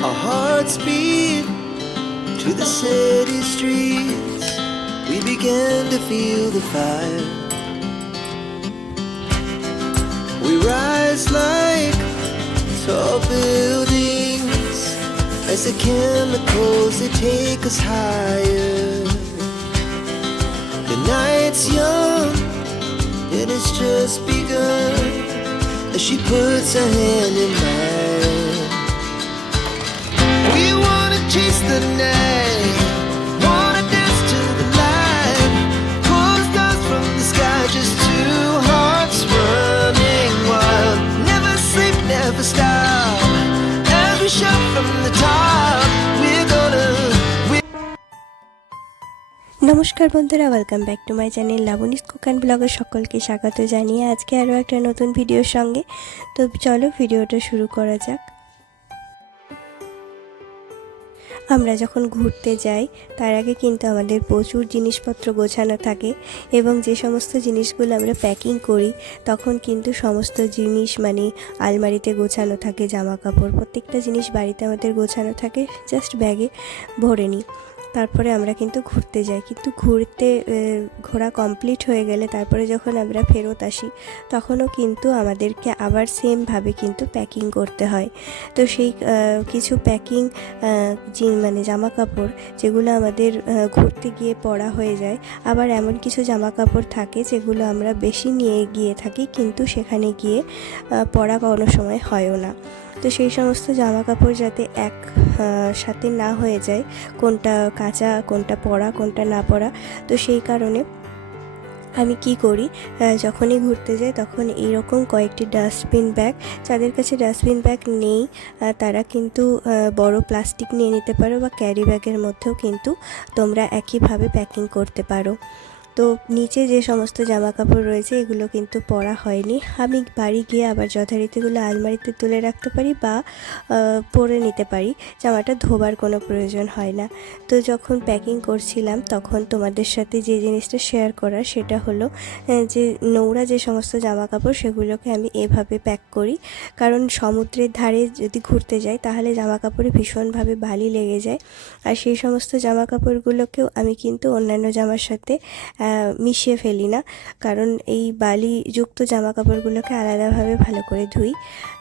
Our hearts beat to the city streets. We began to feel the fire. We rise like tall buildings as the chemicals, they take us higher. The night's young and it's just begun as she puts her hand in mine. We wanna chase the night, wanna dance to the light, pull stars from the sky, just two hearts running wild. Never sleep, never stop, as we shout from the top. We're gonna নমস্কার বন্ধুরা, welcome back to my channel Labani's cook and ব্লগের সকলকে স্বাগত জানিয়ে আজকে আরও একটা নতুন ভিডিওর সঙ্গে। তো চলো ভিডিওটা শুরু করা যাক। আমরা যখন ঘুরতে যাই তার আগে কিন্তু আমাদের প্রচুর জিনিসপত্র গোছানো থাকে এবং যে সমস্ত জিনিসগুলো আমরা প্যাকিং করি তখন কিন্তু সমস্ত জিনিস আলমারিতে গোছানো থাকে, জামা কাপড় প্রত্যেকটা জিনিস বাড়িতে আমাদের গোছানো থাকে, জাস্ট ব্যাগে ভরে নিই। তারপরে আমরা কিন্তু ঘুরতে যাই, কিন্তু ঘোরা কমপ্লিট হয়ে গেলে তারপরে যখন আমরা ফেরত আসি তখনও কিন্তু আমাদেরকে আবার সেমভাবে কিন্তু প্যাকিং করতে হয়। তো সেই কিছু প্যাকিং জামা কাপড় যেগুলো আমাদের ঘুরতে গিয়ে পরা হয়ে যায়, আবার এমন কিছু জামা কাপড় থাকে যেগুলো আমরা বেশি নিয়ে গিয়ে থাকি কিন্তু সেখানে গিয়ে পরা কোনো সময় হয়ও না। তো সেই সমস্ত জামা কাপড় যাতে এক সাথে না হয়ে যায়, কোনটা কাঁচা কোনটা পরা কোনটা না পরা, তো সেই কারণে আমি কি করি, যখনই ঘুরতে যাই তখন এইরকম কয়েকটি ডাস্টবিন ব্যাগ, যাদের কাছে ডাস্টবিন ব্যাগ নেই তারা কিন্তু বড় প্লাস্টিক নিয়ে নিতে পারো বা ক্যারি ব্যাগের মধ্যেও কিন্তু তোমরা একইভাবে প্যাকিং করতে পারো। তো নিচে যে সমস্ত জামা কাপড় রয়েছে এগুলো কিন্তু পরা হয়নি, আমি বাড়ি গিয়ে আবার যথারীতিগুলো আলমারিতে তুলে রাখতে পারি বা পরে নিতে পারি, জামাটা ধোবার কোনো প্রয়োজন হয় না। তো যখন প্যাকিং করছিলাম তখন তোমাদের সাথে যে জিনিসটা শেয়ার করার সেটা হলো যে নোংরা যে সমস্ত জামা কাপড় সেগুলোকে আমি এভাবে প্যাক করি, কারণ সমুদ্রের ধারে যদি ঘুরতে যাই তাহলে জামা কাপড়ে ভীষণভাবে বালি লেগে যায়, আর সেই সমস্ত জামা কাপড়গুলোকেও আমি কিন্তু অন্যান্য জামার সাথে মিশিয়ে ফেলি না, কারণ এই বালিযুক্ত জামা কাপড়গুলোকে আলাদাভাবে ভালো করে ধুই,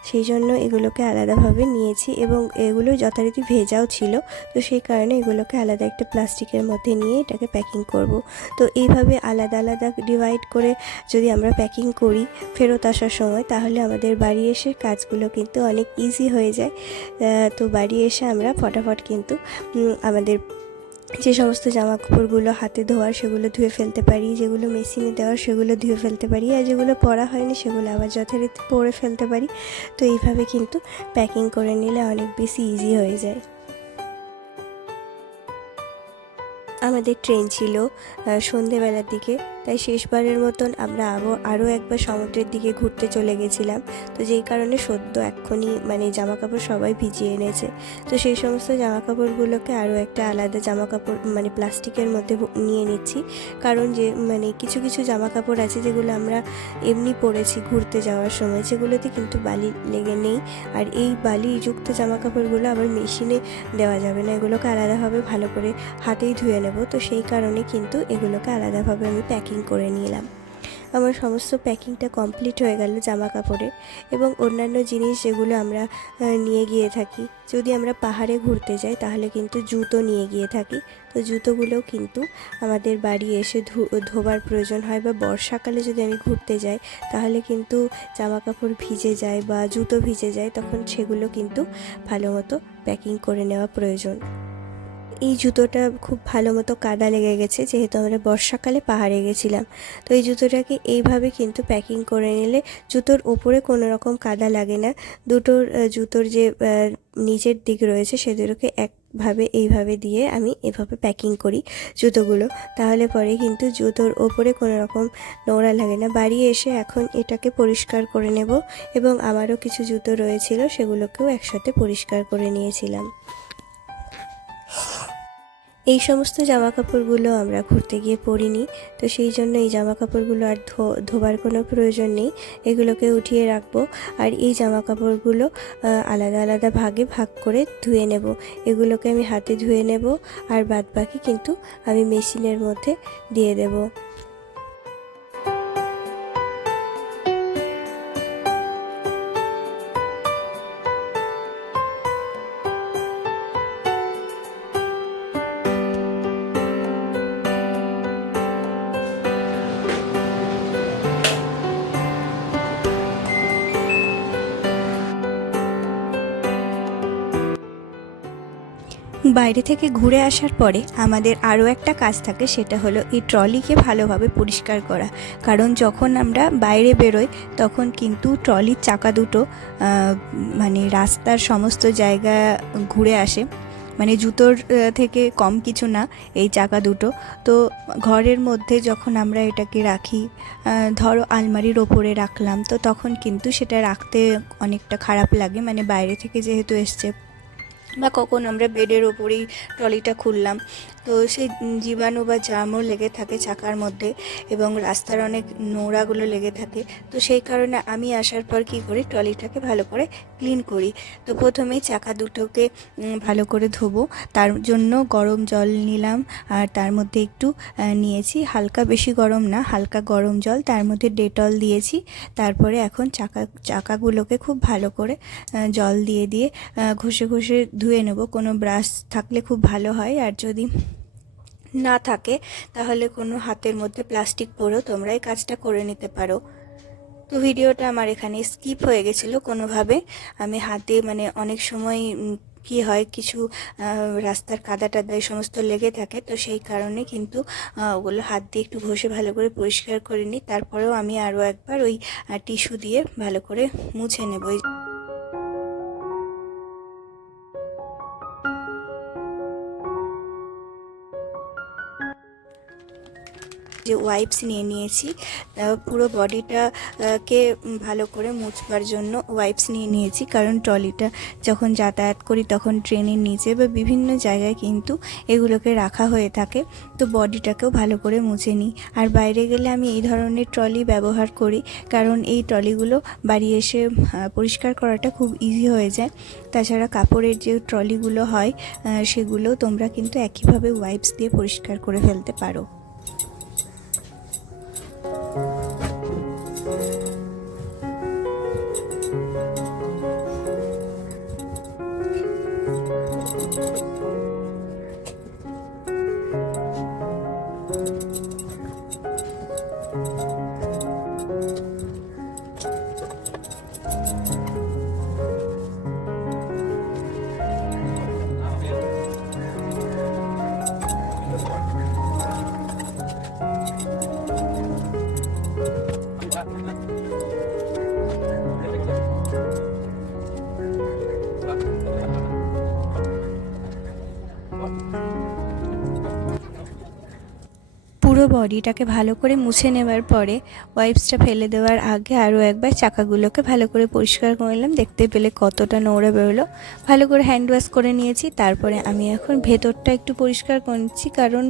সেই জন্য এগুলোকে আলাদাভাবে নিয়েছি এবং এগুলো যথারীতি ভেজাও ছিল। তো সেই কারণে এগুলোকে আলাদা একটা প্লাস্টিকের মধ্যে নিয়ে এটাকে প্যাকিং করব। তো এইভাবে আলাদা আলাদা ডিভাইড করে যদি আমরা প্যাকিং করি ফেরত আসার সময়, তাহলে আমাদের বাড়ি এসে কাজগুলো কিন্তু অনেক ইজি হয়ে যায়। তো বাড়ি এসে আমরা ফটাফট কিন্তু আমাদের যে সমস্ত জামা কাপড়গুলো হাতে ধোয়ার সেগুলো ধুয়ে ফেলতে পারি, যেগুলো মেশিনে দেওয়ার সেগুলো ধুয়ে ফেলতে পারি, আর যেগুলো পরা হয়নি সেগুলো আবার যথারীতি পরে ফেলতে পারি। তো এইভাবে কিন্তু প্যাকিং করে নিলে অনেক বেশি ইজি হয়ে যায়। আমাদের ট্রেন ছিল সন্ধেবেলার দিকে, তাই শেষবারের মতন আমরা আরও একবার সমুদ্রের দিকে ঘুরতে চলে গেছিলাম। তো যেই কারণে সদ্য এক্ষুনি জামা কাপড় সবাই ভিজিয়ে এনেছে। তো সেই সমস্ত জামা কাপড়গুলোকে আরও একটা আলাদা জামা কাপড় প্লাস্টিকের মধ্যে নিয়ে নিচ্ছি, কারণ যে কিছু কিছু জামা কাপড় আছে যেগুলো আমরা এমনি পরেছি ঘুরতে যাওয়ার সময়, যেগুলোতে কিন্তু বালি লেগে নেই, আর এই বালিযুক্ত জামা কাপড়গুলো আবার মেশিনে দেওয়া যাবে না, এগুলোকে আলাদাভাবে ভালো করে হাতেই ধুয়ে নেব। তো সেই কারণে কিন্তু এগুলোকে আলাদাভাবে আমি প্যাকিং করে নিলাম। আমার সমস্ত প্যাকিংটা কমপ্লিট হয়ে গেল জামা কাপড়ের এবং অন্যান্য জিনিস যেগুলো আমরা নিয়ে গিয়ে থাকি। যদি আমরা পাহাড়ে ঘুরতে যাই তাহলে কিন্তু জুতো নিয়ে গিয়ে থাকি, তো জুতোগুলোও কিন্তু আমাদের বাড়ি এসে ধোবার প্রয়োজন হয়, বা বর্ষাকালে যদি আমি ঘুরতে যাই তাহলে কিন্তু জামা কাপড় ভিজে যায় বা জুতো ভিজে যায়, তখন সেগুলো কিন্তু ভালো মতো প্যাকিং করে নেওয়া প্রয়োজন। এই জুতোটা খুব ভালো মতো কাদা লেগে গেছে, যেহেতু আমরা বর্ষাকালে পাহাড়ে গেছিলাম। তো এই জুতোটাকে এইভাবে কিন্তু প্যাকিং করে নিলে জুতোর ওপরে কোনো রকম কাদা লাগে না। জুতোর যে নিচের দিক রয়েছে সেগুলোকে এইভাবে দিয়ে আমি এভাবে প্যাকিং করি জুতোগুলো, তাহলে পরে কিন্তু জুতোর ওপরে কোনো রকম নোংরা লাগে না। বাড়ি এসে এখন এটাকে পরিষ্কার করে নেব এবং আমারও কিছু জুতো রয়েছিল সেগুলোকেও একসাথে পরিষ্কার করে নিয়েছিলাম। এই সমস্ত জামা কাপড়গুলো আমরা ঘুরতে গিয়ে পরিনি, তো সেই জন্য এই জামা কাপড়গুলো আর ধোবার কোনো প্রয়োজন নেই, এগুলোকে উঠিয়ে রাখবো। আর এই জামা কাপড়গুলো আলাদা আলাদা ভাগে ভাগ করে ধুয়ে নেব। এগুলোকে আমি হাতে ধুয়ে নেব, আর বাদ বাকি কিন্তু আমি মেশিনের মধ্যে দিয়ে দেব। বাইরে থেকে ঘুরে আসার পরে আমাদের আরও একটা কাজ থাকে, সেটা হলো এই ট্রলিকে ভালোভাবে পরিষ্কার করা। কারণ যখন আমরা বাইরে বেরোই তখন কিন্তু ট্রলির চাকা দুটো মানে রাস্তার সমস্ত জায়গা ঘুরে আসে, মানে জুতোর থেকে কম কিছু না এই চাকা দুটো। তো ঘরের মধ্যে যখন আমরা এটাকে রাখি, ধরো আলমারির ওপরে রাখলাম, তো তখন কিন্তু সেটা রাখতে অনেকটা খারাপ লাগে, মানে বাইরে থেকে যেহেতু এসছে, বা কখন আমরা বেডের ওপরেই ট্রলিটা খুললাম, তো সেই জীবাণু বা জামও লেগে থাকে চাকার মধ্যে, এবং রাস্তার অনেক নোংরাগুলো লেগে থাকে। তো সেই কারণে আমি আসার পর কী করি, ট্রলিটাকে ভালো করে ক্লিন করি। তো প্রথমেই চাকা দুটোকে ভালো করে ধোবো, তার জন্য গরম জল নিলাম, আর তার মধ্যে একটু নিয়েছি হালকা, বেশি গরম না, হালকা গরম জল, তার মধ্যে ডেটল দিয়েছি। তারপরে এখন চাকাগুলোকে খুব ভালো করে জল দিয়ে দিয়ে ঘষে ঘষে ধুয়ে নেব। কোনো ব্রাশ থাকলে খুব ভালো হয়, আর যদি না থাকে তাহলে কোনো হাতের মধ্যে প্লাস্টিক পরেও তোমরা এই কাজটা করে নিতে পারো। তো ভিডিওটা আমার এখানে স্কিপ হয়ে গেছিলো কোনোভাবে, আমি হাতে মানে অনেক সময় কি হয়, কিছু রাস্তার কাদা টাদা এই সমস্ত লেগে থাকে, তো সেই কারণে কিন্তু ওগুলো হাত দিয়ে একটু ঘষে ভালো করে পরিষ্কার করে নিই। তারপরেও আমি আরও একবার ওই টিস্যু দিয়ে ভালো করে মুছে নেব। যে ওয়াইপস নিয়ে নিয়েছি, পুরো বডিটাকে ভালো করে মুছবার জন্য ওয়াইপস নিয়ে নিয়েছি, কারণ ট্রলিটা যখন যাতায়াত করি তখন ট্রেনের নিচে বা বিভিন্ন জায়গায় কিন্তু এগুলোকে রাখা হয়ে থাকে, তো বডিটাকেও ভালো করে মুছে নিই। আর বাইরে গেলে আমি এই ধরনের ট্রলি ব্যবহার করি, কারণ এই ট্রলিগুলো বাড়ি এসে পরিষ্কার করাটা খুব ইজি হয়ে যায়। তাছাড়া কাপড়ের যে ট্রলিগুলো হয় সেগুলো তোমরা কিন্তু একইভাবে ওয়াইপস দিয়ে পরিষ্কার করে ফেলতে পারো। পুরো বডিটাকে ভালো করে মুছে নেওয়ার পরে ওয়াইপসটা ফেলে দেওয়ার আগে আরও একবার চাকাগুলোকে ভালো করে পরিষ্কার করে নিলাম। দেখতে পেলে কতটা নোংরা বেরোলো। ভালো করে হ্যান্ড ওয়াশ করে নিয়েছি। তারপরে আমি এখন ভেতরটা একটু পরিষ্কার করে নিচ্ছি, কারণ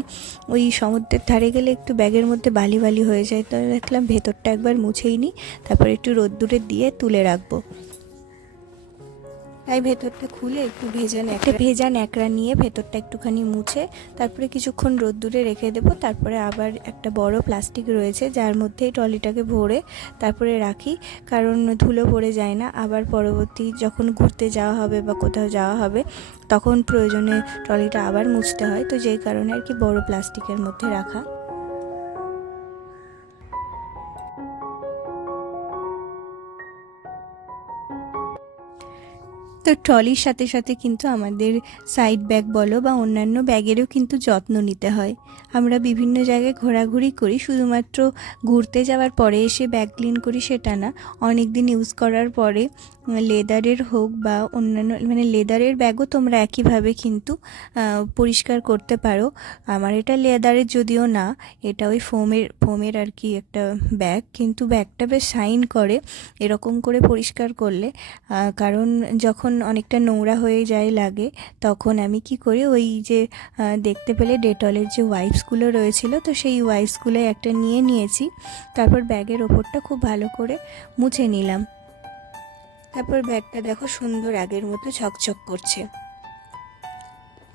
ওই সমুদ্রের ধারে গেলে একটু ব্যাগের মধ্যে বালি বালি হয়ে যায়, তো দেখলাম ভেতরটা একবার মুছেই নিই, তারপরে একটু রোদ্দুরে দিয়ে তুলে রাখবো। তাই ভেতরটা খুলে একটু ভেজা ন্যাকড়া নিয়ে ভেতরটা একটুখানি মুছে তারপরে কিছুক্ষণ রোদ্দুরে রেখে দেবো। তারপরে আবার একটা বড় প্লাস্টিক রয়েছে যার মধ্যে ট্রলিটাকে ভরে তারপরে রাখি, কারণ ধুলো পড়ে যায় না। আবার পরবর্তী যখন ঘুরতে যাওয়া হবে বা কোথাও যাওয়া হবে তখন প্রয়োজনে ট্রলিটা আবার মুছতে হয়, তো যেই কারণে আর কি বড় প্লাস্টিকের মধ্যে রাখা। তো ট্রলির সাথে সাথে কিন্তু আমাদের সাইড ব্যাগ বলো বা অন্যান্য ব্যাগেরও কিন্তু যত্ন নিতে হয়। আমরা বিভিন্ন জায়গায় ঘোরাঘুরি করি, শুধুমাত্র ঘুরতে যাওয়ার পরে এসে ব্যাগ ক্লিন করি সেটা না, অনেক দিন ইউজ করার পরে লেদারের হোক বা অন্যান্য মানে লেদারের ব্যাগও তোমরা একইভাবে কিন্তু পরিষ্কার করতে পারো। আমার এটা লেদারের যদিও না, এটা ওই ফোমের আর কি একটা ব্যাগ, কিন্তু ব্যাগটা বেশ শাইন করে এরকম করে পরিষ্কার করলে, কারণ যখন অনেকটা নোংরা হয়ে যায় লাগে, তখন আমি কি করি ওই যে দেখতে পেলে ডেটলের যে ওয়াইপসগুলো রয়েছিল, তো সেই ওয়াইপসগুলো একটা নিয়েছি। তারপর ব্যাগের ওপরটা খুব ভালো করে মুছে নিলাম। তারপর ব্যাগটা দেখো সুন্দর আগের মতো ঝকঝক করছে।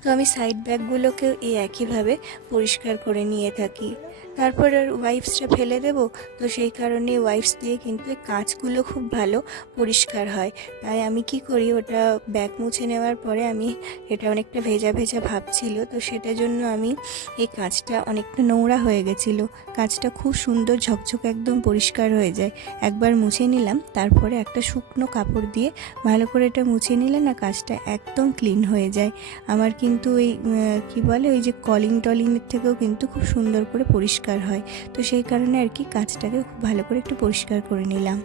তো আমি সাইড ব্যাগগুলোকেও এই একইভাবে পরিষ্কার করে নিয়ে থাকি। তারপর আর ওয়াইপসটা ফেলে দেব, তো সেই কারণে ওয়াইপস দিয়ে কিন্তু কাঁচগুলো খুব ভালো পরিষ্কার হয়। তাই আমি কি করি, ওটা ব্যাগ মুছে নেওয়ার পরে আমি এটা অনেকটা ভেজা ভেজা ভাব ছিল, তো সেটার জন্য আমি এই কাঁচটা অনেকটা নোংরা হয়ে গেছিলো, কাঁচটা খুব সুন্দর ঝকঝক একদম পরিষ্কার হয়ে যায়। একবার মুছে নিলাম, তারপরে একটা শুকনো কাপড় দিয়ে ভালো করে এটা মুছে নিলে না কাঁচটা একদম ক্লিন হয়ে যায়। আমার কিন্তু ওই কি বলে ওই যে কলিংয়ের থেকেও কিন্তু খুব সুন্দর করে পরিষ্কার হয়। তো সেই কারণে আর কি কাঁচটাকে খুব ভালো করে একটু পরিষ্কার করে নিলাম।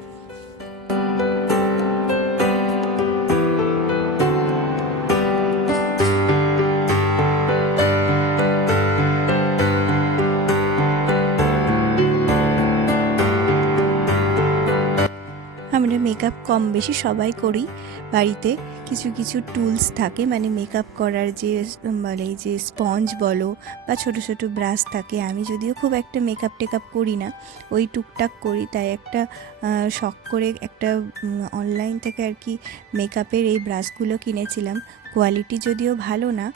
আমরা মেকআপ কম বেশি সবাই করি বাড়িতে। কিছু কিছু টুলস থাকে, মানে মেকআপ করার যে মানে যে স্পঞ্জ বলো বা ছোটো ছোটো ব্রাশ থাকে। আমি যদিও খুব একটা মেকআপ করি না, ওই টুকটাক করি, তাই একটা শখ করে একটা অনলাইন থেকে আর কি মেকআপের এই ব্রাশগুলো কিনেছিলাম। কোয়ালিটি যদিও ভালো না,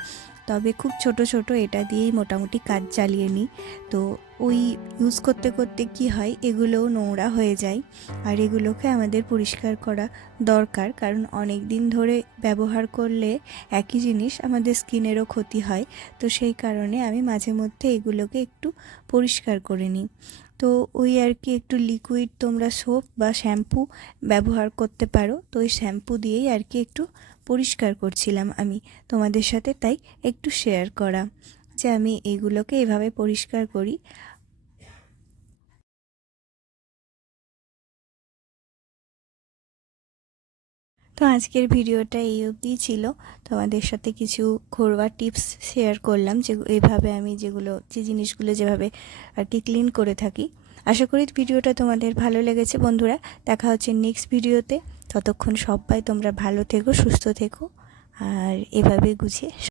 তবে খুব ছোট এটা দিয়েই মোটামুটি কাজ চালিয়ে নিই। তো ওই ইউজ করতে করতে কি হয়, এগুলোও নোংরা হয়ে যায়, আর এগুলোকে আমাদের পরিষ্কার করা দরকার, কারণ অনেক দিন ধরে ব্যবহার করলে একই জিনিস আমাদের স্কিনেরও ক্ষতি হয়। তো সেই কারণে আমি মাঝে মধ্যে এগুলোকে একটু পরিষ্কার করে নিই। তো ওই আর কি একটু লিকুইড তোমরা সোপ বা শ্যাম্পু ব্যবহার করতে পারো, তো ওই শ্যাম্পু দিয়েই আর কি একটু পরিষ্কার করছিলাম আমি তোমাদের সাথে, তাই একটু শেয়ার করা যে আমি এগুলোকে এভাবে পরিষ্কার করি। তো আজকের ভিডিওটা এই অবধিই ছিল, তোমাদের সাথে কিছু ঘরোয়া টিপস শেয়ার করলাম, যে এইভাবে আমি যে জিনিসগুলো যেভাবে আর কি ক্লিন করে থাকি। আশা করি ভিডিওটা তোমাদের ভালো লেগেছে বন্ধুরা। দেখা হচ্ছে নেক্সট ভিডিওতে। ততক্ষণ সবাই তোমরা ভালো থেকো, সুস্থ থেকো, আর এভাবে গুছিয়ে